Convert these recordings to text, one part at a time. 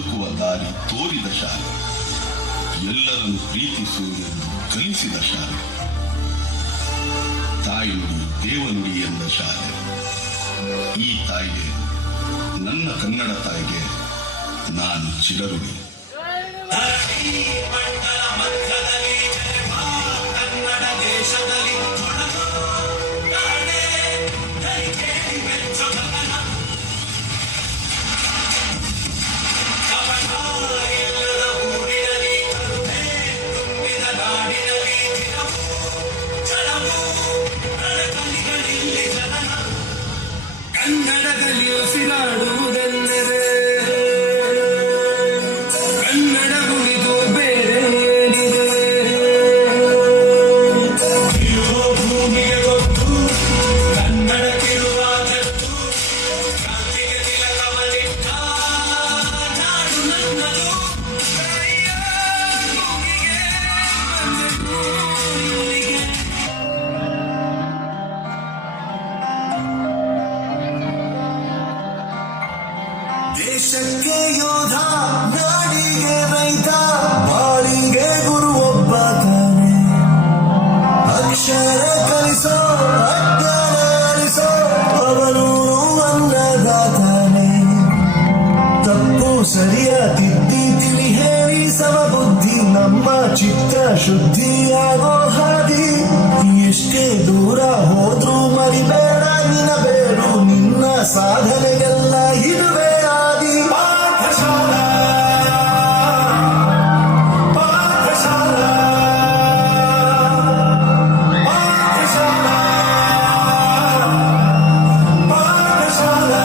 ಬದುಕುವ ದಾರಿ ತೋರಿದ ಶಾಲೆ, ಎಲ್ಲರನ್ನು ಪ್ರೀತಿಸುವುದೆಂದು ಕಲಿಸಿದ ಶಾಲೆ, ತಾಯಿನುಡಿ ದೇವನುಡಿ ಎಂದ ಶಾಲೆ. ಈ ತಾಯಿಗೆ, ನನ್ನ ಕನ್ನಡ ತಾಯಿಗೆ ನಾನು ಚಿರಋಣಿ. ಕನ್ನಡ ದೇಶದಲ್ಲಿ ಕನ್ನಡದಲ್ಲಿ ಉಸಿರಾಡುವುದೆಂದರೆ ಕನ್ನಡ ಉಳಿದು ಬೇರೆ ಏನಿದೆ? ಇರುವ ಭೂಮಿಗೆ ಗೊತ್ತು ಕನ್ನಡಕ್ಕಿರುವ ಜತ್ತು, ಕ್ರಾಂತಿಗೆ ತಿಲಕವನ್ನಿಟ್ಟ ನಾಡು ನನ್ನದು. ದೇಶಕ್ಕೆ ಯೋಧ, ನಾಡಿಗೆ ರೈತ, ಬಾಳಿಗೆ ಗುರು ಒಬ್ಬ ತಾನೆ. ಅಕ್ಷರ ಕಲಿಸೋ, ಅಜ್ಞಾನ ಅಲಿಸೋ, ಅವನು ಅನ್ನದಾತಾನೆ. ತಪ್ಪು ಸರಿಯ ತಿದ್ದಿ ತಿಳಿ ಹೇಳಿ ಸಮಬುದ್ಧಿ, ನಮ್ಮ ಚಿತ್ತ ಶುದ್ಧಿಯಾಗೋ ಹಾದಿ. ಎಷ್ಟೇ ದೂರ ಹೋದ್ರೂ ಮರಿಬೇಡ ನಿನ್ನ ಬೇರು, ನಿನ್ನ ಸಾಧನೆಗೆಲ್ಲ ಇರುವೆ ಆದಿ. ಪಾಠಶಾಲಾ ಪಾಠಶಾಲಾ ಪಾಠಶಾಲಾ ಪಾಠಶಾಲಾ.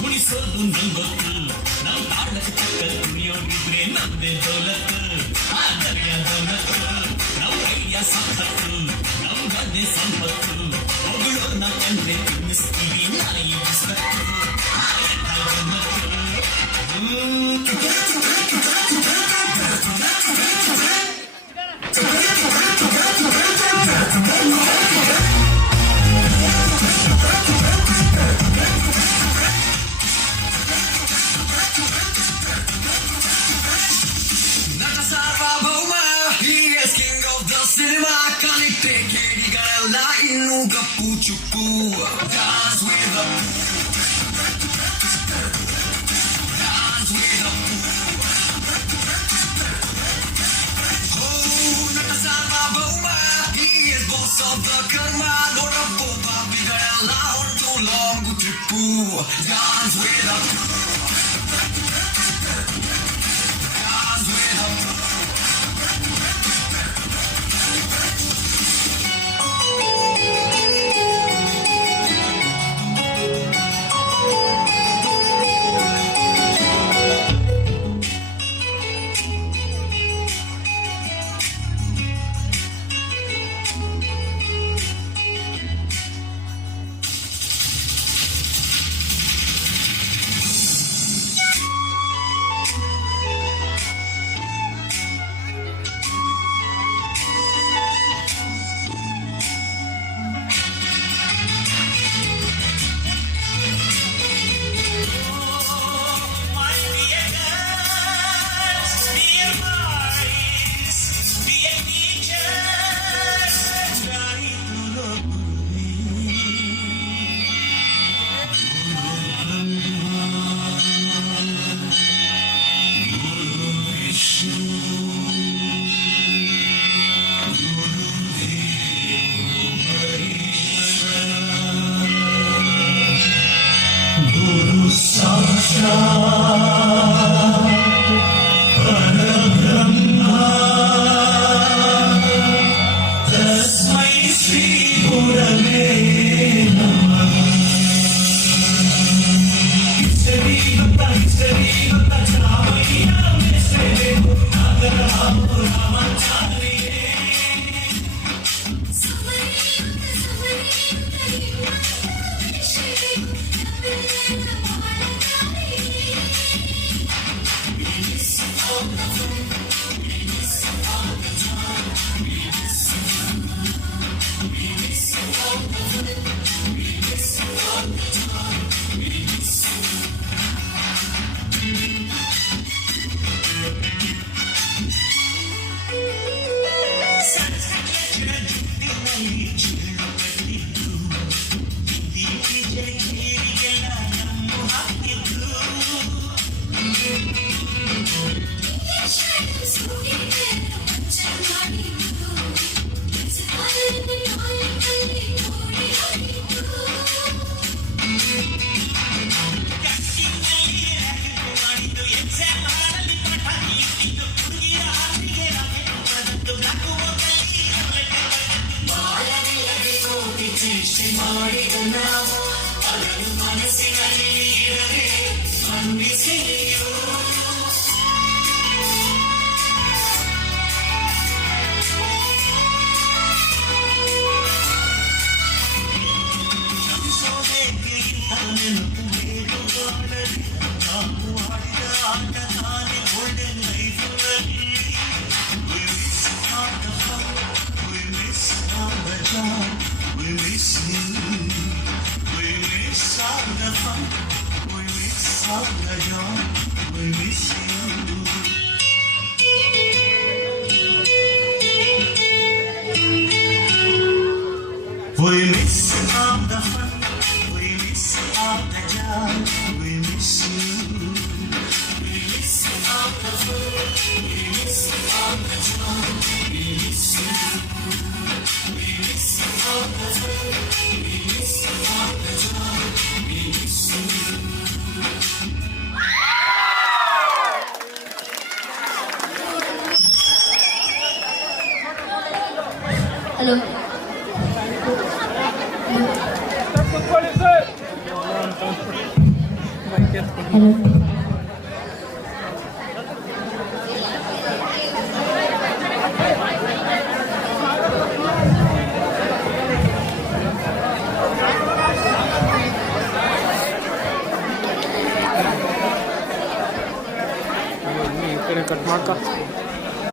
ಕುಣಿಸೋದು ನಂಗೊತ್ತು, ನಾವು ತಾಳಕ್ಕೆ ತಕ್ಕ ಕುಣಿಯೋಗಿದ್ರೆ ನಮ್ದೇ ದೌಲತ್ತು. ಆದರ್ಯ ದೌಲತ್ತು, ನಾವು ಕೈಯ ಸಂಪತ್ತು, ನಾವು ಗದ್ದೆ ಸಂಪತ್ತು. ಹೊಗಳೋರ್ನ ಕಂಡ್ರೆ ತಿನ್ನಿಸ್ತೀವಿ ನಾಯಿ ಬಿಸ್ಕತ್ತು. ಸಿನಿಮಾ ಕಾಲಿಟ್ಟೆ ಕೇಳಿಗಳೆಲ್ಲ ಇನ್ನು ಗಪ್ಪು ಚುಪ್ಪು. Dance with the dance with the oh, ನಟ ಸಾರ್ವಭೌಮ, he is boss of the ಕರ್ಮ. ನೋಡಪ್ಪು ಬಾಬಿಗಳೆಲ್ಲ ಹೊರಟು long trip. Dance with the dance with the ಮಾಡಿದ ನಾವು ಅದನ್ನು ಮನಸ್ಸಿನಲ್ಲಿ ಇರದೆ ನಂಬಿಸಿದೆಯೋ ನೆನಪು ಬೇಡುಗಾಡಲಿ ನಾವು ಆಡಿದ ಆಟ ತಾನೆ golden ಲೈಫ್ನಲ್ಲಿ We miss all the fun, we miss all the joy, we miss you. We miss all the fun, we miss all the joy, we miss you. We miss all the fun, we miss all the joy, we miss you. We miss all the fun, we miss all the joy, we miss you. We miss all the fun, we miss all the joy, we miss you. Hello hello